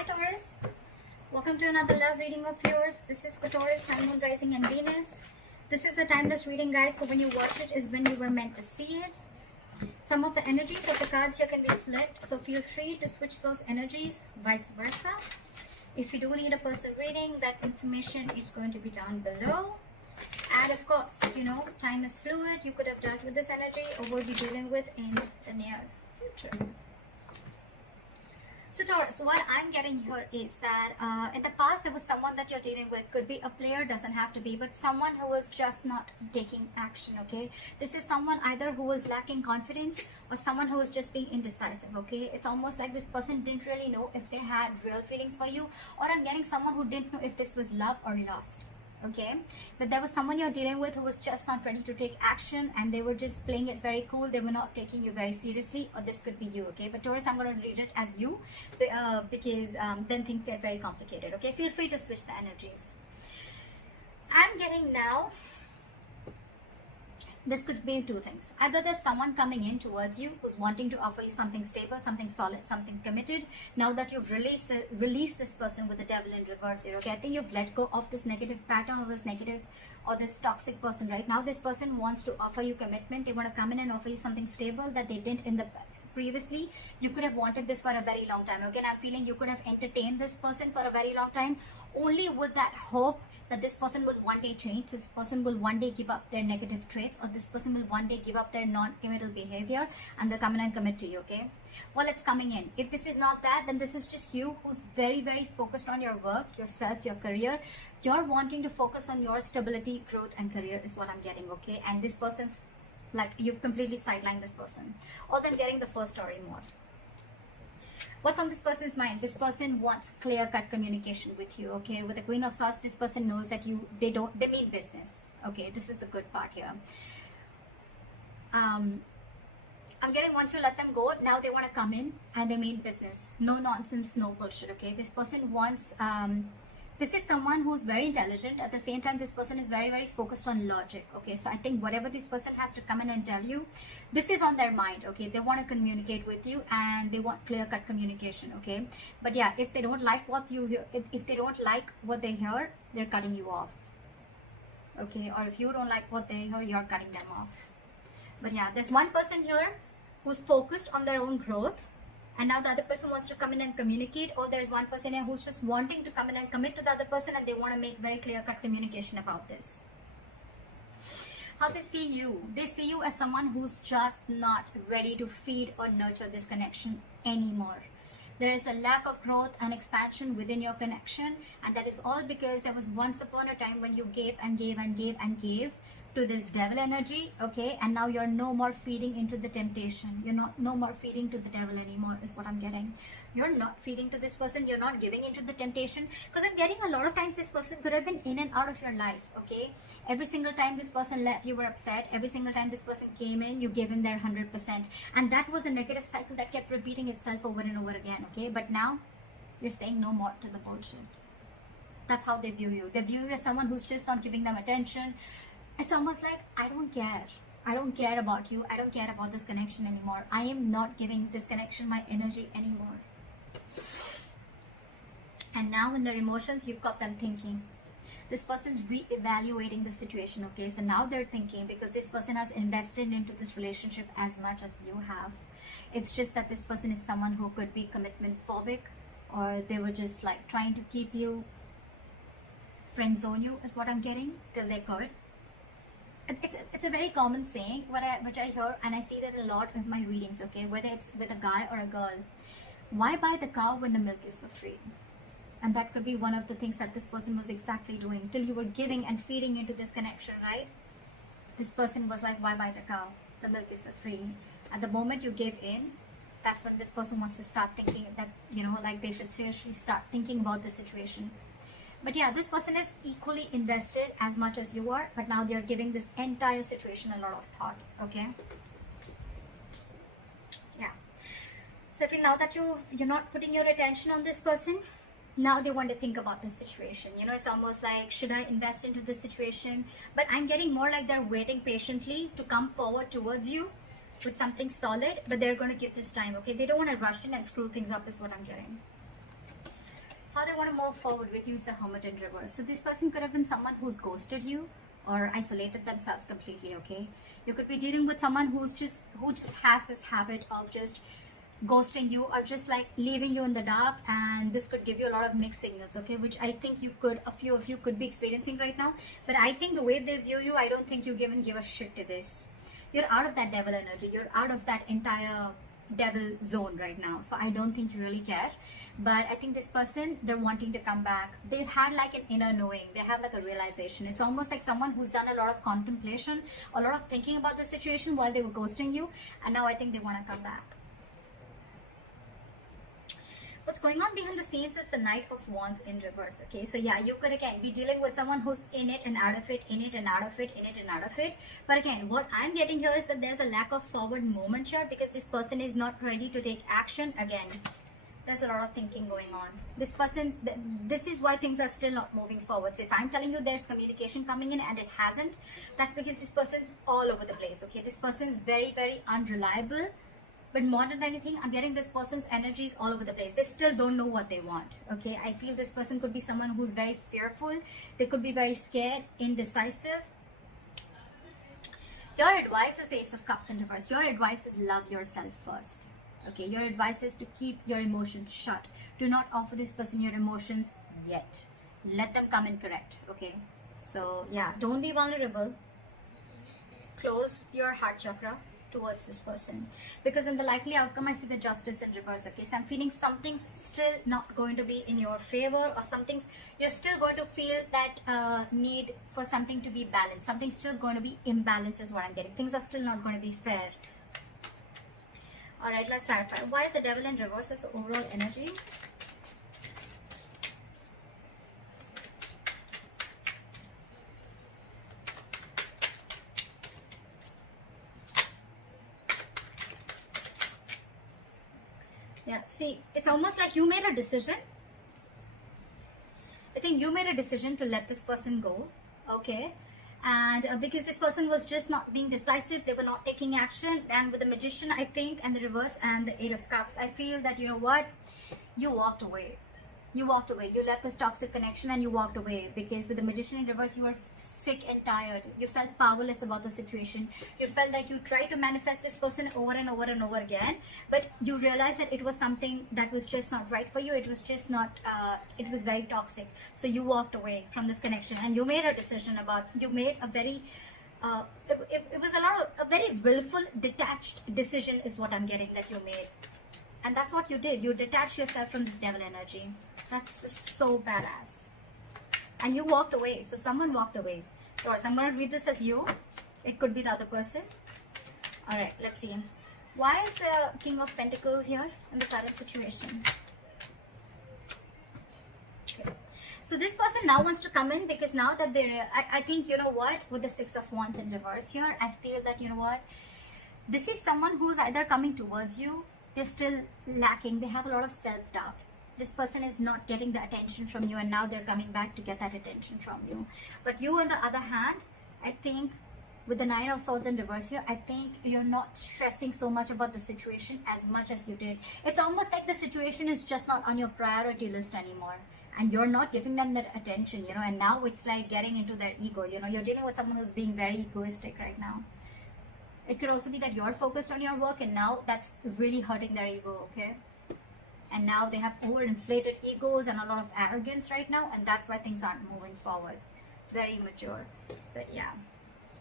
Hi Taurus, welcome to another love reading of yours. This is for Taurus, Sun, Moon, Rising and Venus. This is a timeless reading, guys, so when you watch it is when you were meant to see it. Some of the energies of the cards here can be flipped, so feel free to switch those energies, vice versa. If you do need a personal reading, that information is going to be down below. And of course, you know, time is fluid. You could have dealt with this energy or will be dealing with in the near future. So Taurus, what I'm getting here is that in the past there was someone that you're dealing with. Could be a player, doesn't have to be, but someone who is just not taking action, okay? This is someone either who is lacking confidence or someone who is just being indecisive, okay? It's almost like this person didn't really know if they had real feelings for you, or I'm getting someone who didn't know if this was love or lust. Okay, but there was someone you're dealing with who was just not ready to take action, and they were just playing it very cool. They were not taking you very seriously, or this could be you. Okay, but Taurus, I'm going to read it as you because then things get very complicated. Okay, feel free to switch the energies. I'm getting now, this could be two things. Either there's someone coming in towards you who's wanting to offer you something stable, something solid, something committed. Now that you've released this person with the devil in reverse here, okay? I think you've let go of this negative pattern or this negative or this toxic person. Right now, this person wants to offer you commitment. They want to come in and offer you something stable that they didn't in the previously. You could have wanted this for a very long time. Again, I'm feeling you could have entertained this person for a very long time, only with that hope that this person will one day change, this person will one day give up their negative traits, or this person will one day give up their non-committal behavior and they'll come in and commit to you, okay? Well, it's coming in. If this is not that, then this is just you who's very, very focused on your work, yourself, your career. You're wanting to focus on your stability, growth, and career is what I'm getting, okay? And this person's like, you've completely sidelined this person. Or then getting the first story more. What's on this person's mind? This person wants clear-cut communication with you, okay? With the Queen of Swords, this person knows that they mean business, okay? This is the good part here. I'm getting, once you let them go, now they want to come in and they mean business. No nonsense, no bullshit, okay? This person wants, this is someone who's very intelligent. At the same time, this person is very, very focused on logic, okay? So I think whatever this person has to come in and tell you, this is on their mind, okay? They want to communicate with you and they want clear-cut communication, okay? But yeah, if they don't like what you hear, if they don't like what they hear, they're cutting you off, okay? Or if you don't like what they hear, you're cutting them off. But yeah, there's one person here who's focused on their own growth, and now the other person wants to come in and communicate, or there's one person here who's just wanting to come in and commit to the other person, and they want to make very clear-cut communication about this. How they see you as someone who's just not ready to feed or nurture this connection anymore. There is a lack of growth and expansion within your connection, and that is all because there was once upon a time when you gave and gave and gave and gave to this devil energy, okay? And now you're no more feeding into the temptation. You're no more feeding to the devil anymore is what I'm getting. You're not feeding to this person. You're not giving into the temptation, because I'm getting a lot of times this person could have been in and out of your life, okay? Every single time this person left, you were upset. Every single time this person came in, you gave him their 100%. And that was the negative cycle that kept repeating itself over and over again, okay? But now you're saying no more to the bullshit. That's how they view you. They view you as someone who's just not giving them attention. It's almost like, I don't care. I don't care about you. I don't care about this connection anymore. I am not giving this connection my energy anymore. And now in their emotions, you've got them thinking. This person's re-evaluating the situation, okay? So now they're thinking, because this person has invested into this relationship as much as you have. It's just that this person is someone who could be commitment phobic, or they were just like trying to keep you, friend zone you is what I'm getting, till they could. It's a very common saying which I hear, and I see that a lot in my readings, okay? Whether it's with a guy or a girl. Why buy the cow when the milk is for free? And that could be one of the things that this person was exactly doing, till you were giving and feeding into this connection, right? This person was like, why buy the cow? The milk is for free. At the moment you give in, that's when this person wants to start thinking that, you know, like they should seriously start thinking about the situation. But yeah, this person is equally invested as much as you are, but now they're giving this entire situation a lot of thought, okay? Yeah. So if now that you're not putting your attention on this person, now they want to think about this situation. You know, it's almost like, should I invest into this situation? But I'm getting more like they're waiting patiently to come forward towards you with something solid, but they're going to give this time, okay? They don't want to rush in and screw things up is what I'm getting. How they want to move forward with you is the Hermit in reverse. So this person could have been someone who's ghosted you or isolated themselves completely, okay? You could be dealing with someone who just has this habit of just ghosting you or just like leaving you in the dark, and this could give you a lot of mixed signals, okay, which I think a few of you could be experiencing right now. But I think the way they view you, I don't think you even give a shit to this. You're out of that devil energy, you're out of that entire devil zone right now, so I don't think you really care. But I think this person, they're wanting to come back. They've had like an inner knowing, they have like a realization. It's almost like someone who's done a lot of contemplation, a lot of thinking about the situation while they were ghosting you, and now I think they want to come back. What's going on behind the scenes is the Knight of Wands in reverse, okay? So yeah, you could again be dealing with someone who's in it and out of it, in it and out of it, in it and out of it. But again, what I'm getting here is that there's a lack of forward movement here because this person is not ready to take action. Again, there's a lot of thinking going on. This is why things are still not moving forward. So if I'm telling you there's communication coming in and it hasn't, that's because this person's all over the place, okay? This person's very, very unreliable. But more than anything, I'm getting this person's energies all over the place. They still don't know what they want, okay? I feel this person could be someone who's very fearful. They could be very scared, indecisive. Your advice is the Ace of Cups in reverse. Your advice is love yourself first, okay? Your advice is to keep your emotions shut. Do not offer this person your emotions yet. Let them come in correct, okay? So, yeah, don't be vulnerable. Close your heart chakra towards this person, because in the likely outcome I see the Justice in reverse, okay? So I'm feeling something's still not going to be in your favor, or you're still going to feel that need for something to be balanced. Something's still going to be imbalanced is what I'm getting. Things are still not going to be fair. All right, let's clarify. Why is the Devil in reverse as the overall energy? Yeah, see, it's almost like you made a decision. I think you made a decision to let this person go, okay? And because this person was just not being decisive, they were not taking action. And with the Magician, I think, and the reverse and the Eight of Cups, I feel that, you know what? You walked away. You walked away. You left this toxic connection and you walked away, because with the Magician in reverse, you were sick and tired. You felt powerless about the situation. You felt like you tried to manifest this person over and over and over again, but you realized that it was something that was just not right for you. It was just not, it was very toxic. So you walked away from this connection and you made a decision you made a very, it was a very willful, detached decision is what I'm getting that you made. And that's what you did. You detached yourself from this devil energy. That's just so badass. And you walked away. So someone walked away. Or I'm going to read this as you. It could be the other person. Alright, let's see. Why is the King of Pentacles here in the current situation? Okay. So this person now wants to come in, because now that I think, you know what, with the Six of Wands in reverse here, I feel that, you know what, this is someone who's either coming towards you, they're still lacking, they have a lot of self-doubt. This person is not getting the attention from you, and now they're coming back to get that attention from you. But you, on the other hand, I think with the Nine of Swords in reverse here, I think you're not stressing so much about the situation as much as you did. It's almost like the situation is just not on your priority list anymore, and you're not giving them that attention, you know, and now it's like getting into their ego, you know. You're dealing with someone who's being very egoistic right now. It could also be that you're focused on your work, and now that's really hurting their ego, okay? And now they have overinflated egos and a lot of arrogance right now, and that's why things aren't moving forward. Very immature. But yeah.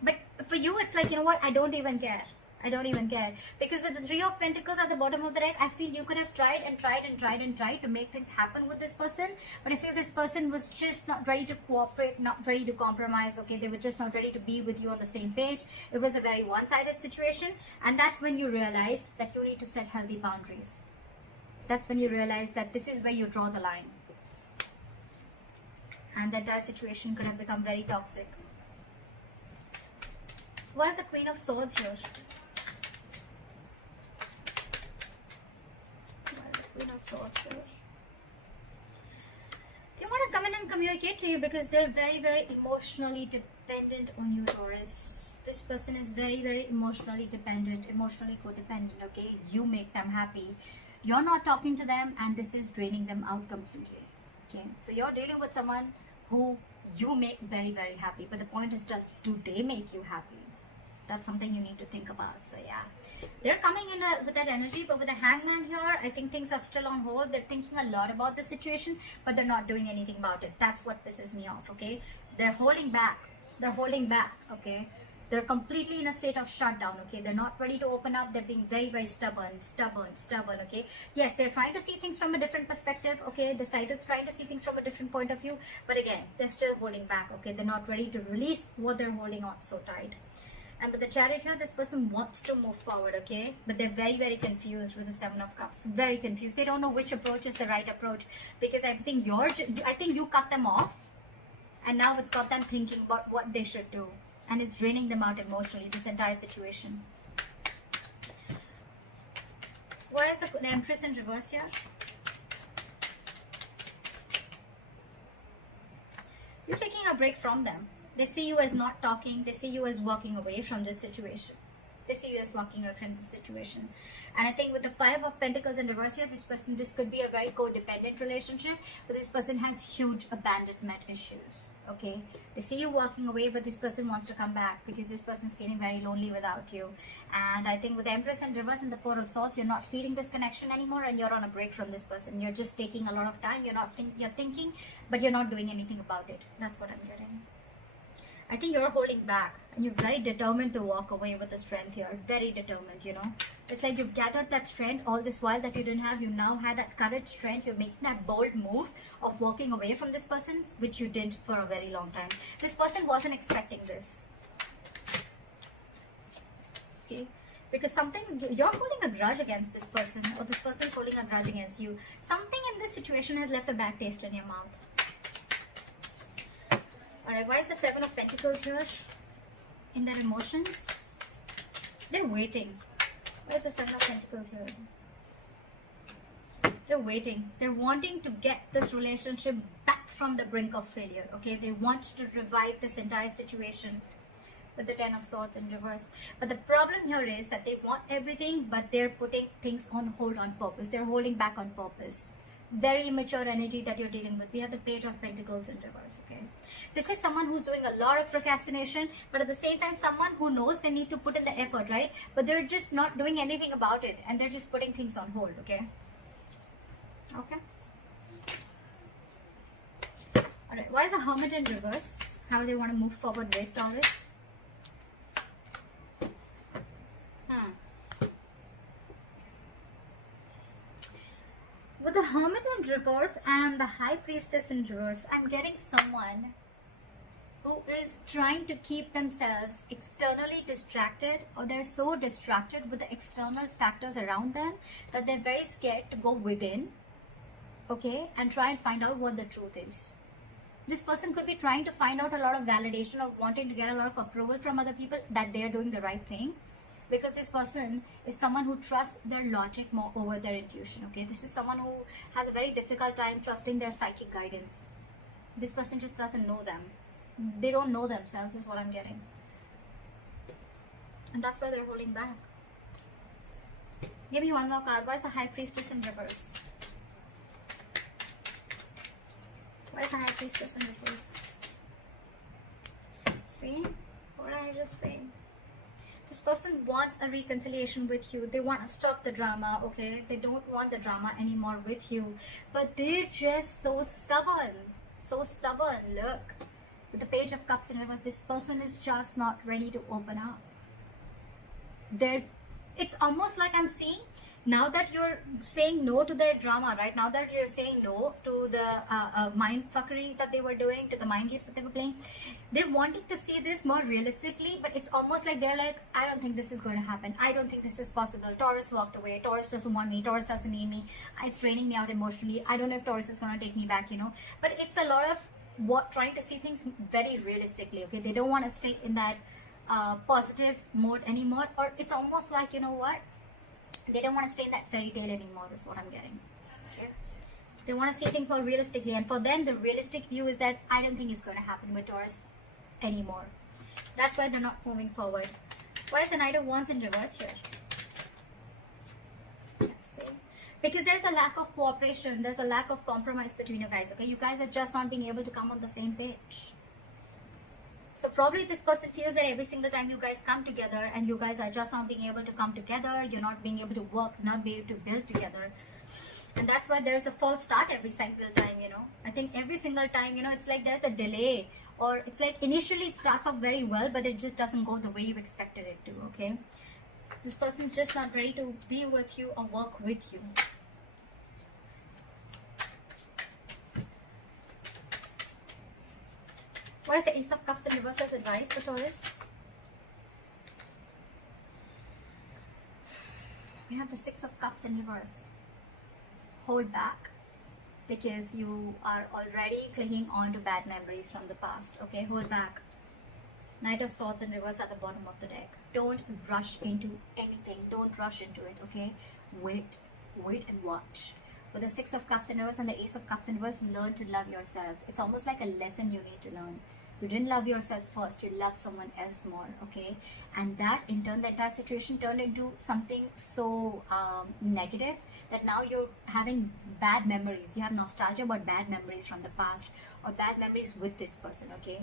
But for you, it's like, you know what, I don't even care. I don't even care. Because with the Three of Pentacles at the bottom of the deck, I feel you could have tried and tried and tried and tried to make things happen with this person. But I feel this person was just not ready to cooperate, not ready to compromise, okay? They were just not ready to be with you on the same page. It was a very one-sided situation. And that's when you realize that you need to set healthy boundaries. That's when you realize that this is where you draw the line. And the entire situation could have become very toxic. Why is the Queen of Swords here? Queen of Swords here. They want to come in and communicate to you because they're very, very emotionally dependent on you, Taurus. This person is very, very emotionally dependent, emotionally codependent, okay? You make them happy. You're not talking to them, and this is draining them out completely. Okay, so you're dealing with someone who you make very, very happy, but the point is just, do they make you happy? That's something you need to think about. So yeah, they're coming in with that energy, but with the Hangman here, I think things are still on hold. They're thinking a lot about the situation, but they're not doing anything about it. That's what pisses me off. Okay, they're holding back. They're holding back. Okay, they're completely in a state of shutdown. Okay, they're not ready to open up. They're being very, very stubborn. Okay, yes, they're trying to see things from a different perspective. Okay, they're trying to see things from a different point of view, but again, they're still holding back. Okay, they're not ready to release what they're holding on so tight. And with the Chariot here, this person wants to move forward, okay? But they're very, very confused with the Seven of Cups. Very confused. They don't know which approach is the right approach, because I think you cut them off, and now it's got them thinking about what they should do, and it's draining them out emotionally, this entire situation. Why is the Empress in reverse here? You're taking a break from them. They see you as not talking. They see you as walking away from this situation. They see you as walking away from this situation. And I think with the Five of Pentacles in reverse here, this could be a very codependent relationship, but this person has huge abandonment issues. Okay, they see you walking away, but this person wants to come back because this person is feeling very lonely without you. And I think with the Empress in reverse and the Four of Swords, you're not feeling this connection anymore, and you're on a break from this person. You're just taking a lot of time. You're thinking, but you're not doing anything about it. That's what I'm getting. I think you're holding back, and you're very determined to walk away with the strength here. Very determined, you know. It's like you've gathered that strength all this while that you didn't have. You now had that courage, strength. You're making that bold move of walking away from this person, which you did for a very long time. This person wasn't expecting this. See? Because you're holding a grudge against this person, or this person's holding a grudge against you. Something in this situation has left a bad taste in your mouth. Alright, why is the Seven of Pentacles here? In their emotions? They're waiting. Why is the Seven of Pentacles here? They're waiting. They're wanting to get this relationship back from the brink of failure. Okay, they want to revive this entire situation with the Ten of Swords in reverse. But the problem here is that they want everything, but they're putting things on hold on purpose. They're holding back on purpose. Very immature energy that you're dealing with. We have the Page of Pentacles in reverse. Okay, this is someone who's doing a lot of procrastination, but at the same time someone who knows they need to put in the effort, right? But they're just not doing anything about it, and they're just putting things on hold. Okay, all right, why is the Hermit in reverse? How do they want to move forward with Taurus? With the Hermit in reverse and the High Priestess in reverse, I'm getting someone who is trying to keep themselves externally distracted, or they're so distracted with the external factors around them that they're very scared to go within, okay, and try and find out what the truth is. This person could be trying to find out a lot of validation, of wanting to get a lot of approval from other people that they're doing the right thing. Because this person is someone who trusts their logic more over their intuition, okay? This is someone who has a very difficult time trusting their psychic guidance. This person just doesn't know them. They don't know themselves is what I'm getting. And that's why they're holding back. Give me one more card. Why is the High Priestess in reverse? Why is the High Priestess in reverse? See? What did I just say? This person wants a reconciliation with you. They want to stop the drama, okay? They don't want the drama anymore with you. But they're just so stubborn. So stubborn. Look. With the Page of Cups in reverse, this person is just not ready to open up. It's almost like I'm seeing, now that you're saying no to their drama, right? Now that you're saying no to the mind fuckery that they were doing, to the mind games that they were playing, they're wanting to see this more realistically, but it's almost like they're like, I don't think this is going to happen. I don't think this is possible. Taurus walked away. Taurus doesn't want me. Taurus doesn't need me. It's draining me out emotionally. I don't know if Taurus is going to take me back, you know. But it's a lot of trying to see things very realistically, okay? They don't want to stay in that positive mode anymore, or it's almost like, you know what? They don't want to stay in that fairy tale anymore is what I'm getting. Okay? They want to see things more realistically, and for them the realistic view is that I don't think it's going to happen with Taurus anymore. That's why they're not moving forward. Why is the Knight of Wands in reverse here? Let's see. Because there's a lack of cooperation, there's a lack of compromise between you guys, okay? You guys are just not being able to come on the same page. So probably this person feels that every single time you guys come together and you guys are just not being able to come together, you're not being able to work, not be able to build together. And that's why there's a false start every single time, you know. I think every single time, you know, it's like there's a delay, or it's like initially it starts off very well, but it just doesn't go the way you expected it to, okay? This person's just not ready to be with you or work with you. What is the Ace of Cups in reverse as advice for Taurus? We have the Six of Cups in reverse. Hold back, because you are already clinging on to bad memories from the past, okay? Hold back. Knight of Swords in reverse at the bottom of the deck. Don't rush into anything. Don't rush into it, okay? Wait and watch. With the Six of Cups in reverse and the Ace of Cups in reverse, learn to love yourself. It's almost like a lesson you need to learn. You didn't love yourself first, you love someone else more, okay? And that in turn, the entire situation turned into something so negative that now you're having bad memories. You have nostalgia about bad memories from the past, or bad memories with this person, okay?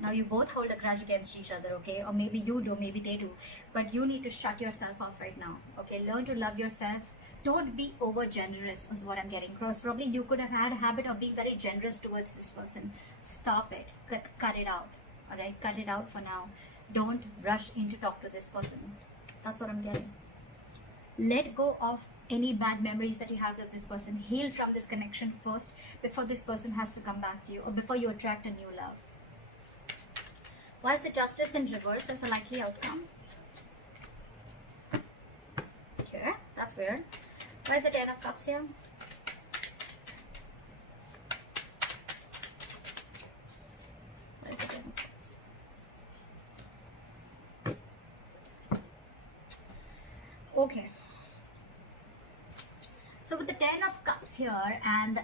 Now you both hold a grudge against each other, okay? Or maybe you do, maybe they do. But you need to shut yourself off right now, okay? Learn to love yourself. Don't be over generous is what I'm getting across. Probably you could have had a habit of being very generous towards this person. Stop it. Cut it out. Alright? Cut it out for now. Don't rush in to talk to this person. That's what I'm getting. Let go of any bad memories that you have with this person. Heal from this connection first before this person has to come back to you, or before you attract a new love. Why is the Justice in reverse as the likely outcome? Okay, that's weird. Why is the Ten of Cups here? Why is the Ten of Cups? Okay. So with the Ten of Cups here and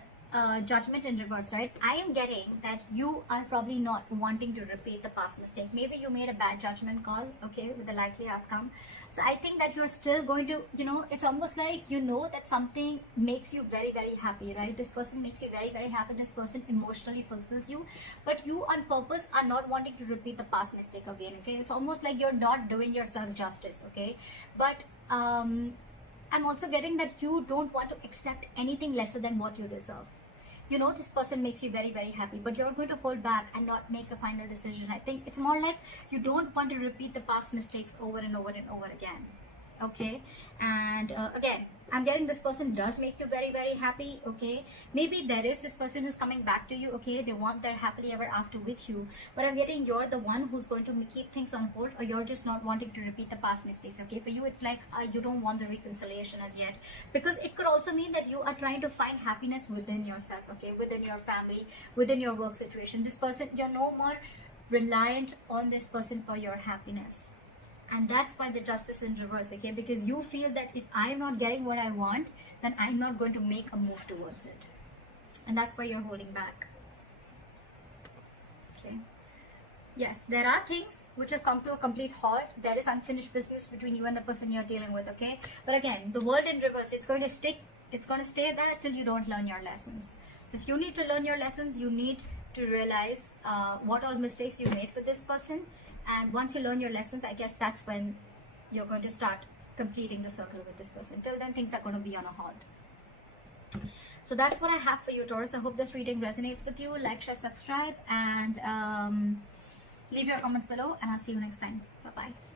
Judgment in reverse, right? I am getting that you are probably not wanting to repeat the past mistake. Maybe you made a bad judgment call, okay, with the likely outcome. So I think that you're still going to, you know, it's almost like you know that something makes you very, very happy, right? This person makes you very, very happy. This person emotionally fulfills you. But you on purpose are not wanting to repeat the past mistake again, okay? It's almost like you're not doing yourself justice, okay? But I'm also getting that you don't want to accept anything lesser than what you deserve. You know, this person makes you very, very happy, but you're going to hold back and not make a final decision. I think it's more like you don't want to repeat the past mistakes over and over and over again. Okay, and again, I'm getting this person does make you very, very happy. Okay, maybe there is this person who's coming back to you. Okay, they want their happily ever after with you, but I'm getting you're the one who's going to keep things on hold, or you're just not wanting to repeat the past mistakes. Okay, for you it's like you don't want the reconciliation as yet, because it could also mean that you are trying to find happiness within yourself. Okay, within your family, within your work situation. This person, you're no more reliant on this person for your happiness. And that's why the Justice in reverse, okay? Because you feel that if I'm not getting what I want, then I'm not going to make a move towards it. And that's why you're holding back. Okay. Yes, there are things which have come to a complete halt. There is unfinished business between you and the person you're dealing with, okay? But again, the world in reverse, it's going to stick. It's going to stay there till you don't learn your lessons. So if you need to learn your lessons, you need to realize what all mistakes you made with this person. And once you learn your lessons, I guess that's when you're going to start completing the circle with this person. Till then, things are going to be on a halt. So that's what I have for you, Taurus. I hope this reading resonates with you. Like, share, subscribe, and leave your comments below. And I'll see you next time. Bye-bye.